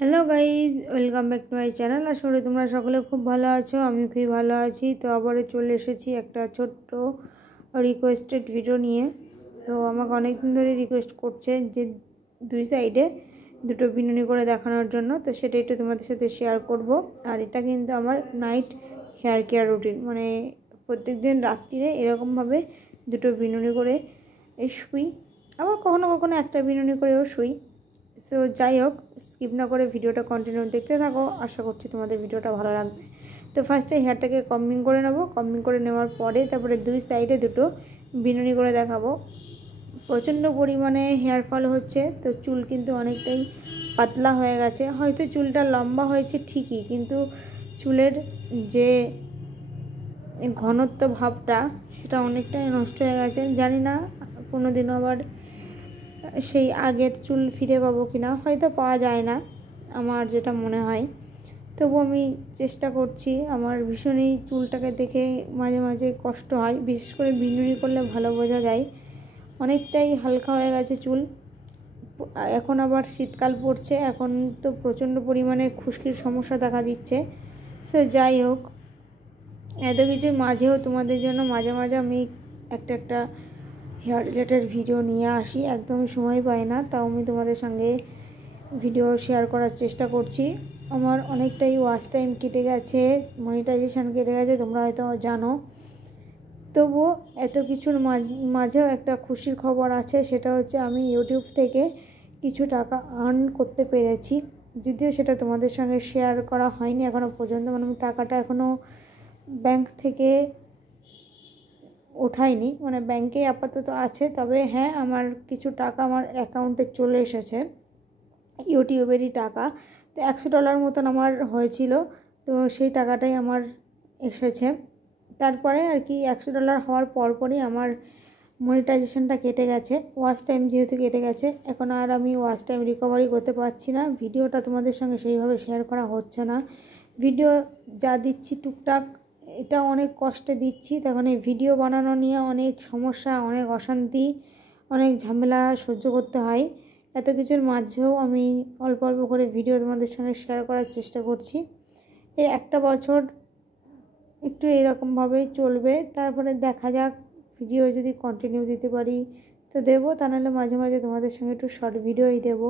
Hello guys, welcome back to my channel. আশা করি তোমরা সকলে খুব ভালো আছো। আমি খুবই ভালো আছি। তো আবারও চলে এসেছি একটা ছোট্ট রিকোয়েস্টেড ভিডিও নিয়ে। তো আমাকে অনেক দিন ধরে রিকোয়েস্ট করছে যে দুই সাইডে দুটো বিনুনি করে দেখানোর জন্য। তো সেটা একটু তোমাদের সাথে শেয়ার করব। আর এটা কিন্তু আমার নাইট হেয়ার কেয়ার রুটিন, মানে প্রত্যেক দিন রাত্রিরে এরকমভাবে দুটো বিনুনি করে শুই, আবার কখনো কখনো একটা বিনুনি করেও শুই। সো যাই হোক, স্কিপ না করে ভিডিওটা কন্টিনিউ দেখতে থাকো। আশা করছি তোমাদের ভিডিওটা ভালো লাগবে। তো ফার্স্টে হেয়ারটাকে কম্বিং করে নেবো। কম্বিং করে নেওয়ার পরে তারপরে দুই সাইডে দুটো বিনুনি করে দেখাবো। প্রচণ্ড পরিমাণে হেয়ার ফল হচ্ছে, তো চুল কিন্তু অনেকটাই পাতলা হয়ে গেছে। হয়তো চুলটা লম্বা হয়েছে ঠিকই, কিন্তু চুলের যে ঘনত্ব ভাবটা সেটা অনেকটাই নষ্ট হয়ে গেছে। জানি না কোনো দিনও আবার সেই আগের চুল ফিরে পাবো কি না, হয়তো পাওয়া যায় না আমার যেটা মনে হয়। তবু আমি চেষ্টা করছি। আমার ভীষণই চুলটাকে দেখে মাঝে মাঝে কষ্ট হয়, বিশেষ করে বিনুনি করলে ভালো বোঝা যায়। অনেকটাই হালকা হয়ে গেছে চুল। এখন আবার শীতকাল পড়ছে, এখন তো প্রচণ্ড পরিমাণে খুশকির সমস্যা দেখা দিচ্ছে। সো যাই হোক, এত কিছুর মাঝেও তোমাদের জন্য মাঝে মাঝে আমি একটা হেয়ার রিলেটেড ভিডিও নিয়ে আসি। একদমই সময় পাই না, তাও আমি তোমাদের সঙ্গে ভিডিও শেয়ার করার চেষ্টা করছি। আমার অনেকটাই ওয়াচ টাইম কেটে গেছে, মনিটাইজেশান কেটে গেছে, তোমরা হয়তো জানো। তবুও এত কিছুর মাঝেও একটা খুশির খবর আছে, সেটা হচ্ছে আমি ইউটিউব থেকে কিছু টাকা আর্ন করতে পেরেছি। যদিও সেটা তোমাদের সঙ্গে শেয়ার করা হয়নি এখনও পর্যন্ত, মানে আমি টাকাটা এখনও ব্যাংক থেকে ওঠায়নি, মানে ব্যাংকে আপাতত আছে। তবে হ্যাঁ, আমার কিছু টাকা আমার অ্যাকাউন্টে চলে এসেছে, ইউটিউবেরই টাকা। তো $100 মতন আমার হয়েছিল, তো সেই টাকাটাই আমার এসেছে। তারপরে আর কি $100 হওয়ার পরপরই আমার মনিটাইজেশনটা কেটে গেছে। ওয়াচ টাইম যেহেতু কেটে গেছে, এখন আর আমি ওয়াচ টাইম রিকভারি করতে পারছি না। ভিডিওটা তোমাদের সঙ্গে সেইভাবে শেয়ার করা হচ্ছে না। ভিডিও যা দিচ্ছি টুকটাক, এটা অনেক কষ্টে দিচ্ছি। তখন এই ভিডিও বানানো নিয়ে অনেক সমস্যা, অনেক অশান্তি, অনেক ঝামেলা সহ্য করতে হয়। এত কিছুর মাঝেও আমি অল্প অল্প করে ভিডিও তোমাদের সঙ্গে শেয়ার করার চেষ্টা করছি। এই একটা বছর একটু এরকমভাবেই চলবে, তারপরে দেখা যাক ভিডিও যদি কন্টিনিউ দিতে পারি তো দেবো, তা নাহলে মাঝে মাঝে তোমাদের সঙ্গে একটু শর্ট ভিডিওই দেবো।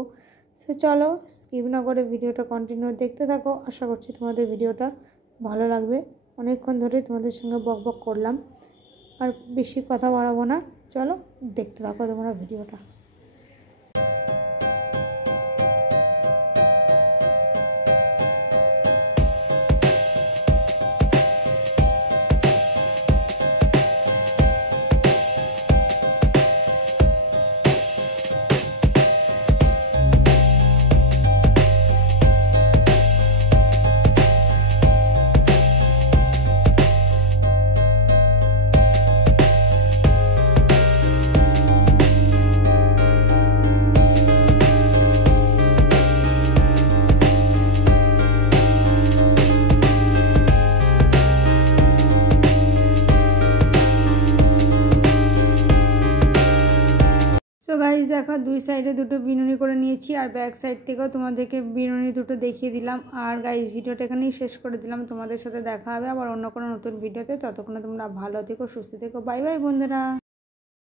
সো চলো, স্কিপ না করে ভিডিওটা কন্টিনিউ দেখতে থাকো। আশা করছি তোমাদের ভিডিওটা ভালো লাগবে। অনেকক্ষণ ধরে তোমাদের সঙ্গে বকবক করলাম, আর বেশি কথা বাড়াবো না। চলো দেখতে থাকো তোমরা ভিডিওটা। সো গাইজ দেখো, দুই সাইডে দুটো বিনুনি করে নিয়েছি, আর ব্যাক সাইড থেকেও তোমাদেরকে বিনুনি দুটো দেখিয়ে দিলাম। আর গাইজ ভিডিওটা এখানেই শেষ করে দিলাম। তোমাদের সাথে দেখা হবে আবার অন্য কোনো নতুন ভিডিওতে। ততক্ষণে তোমরা ভালো থেকো, সুস্থ থেকো। বাই বাই বন্ধুরা।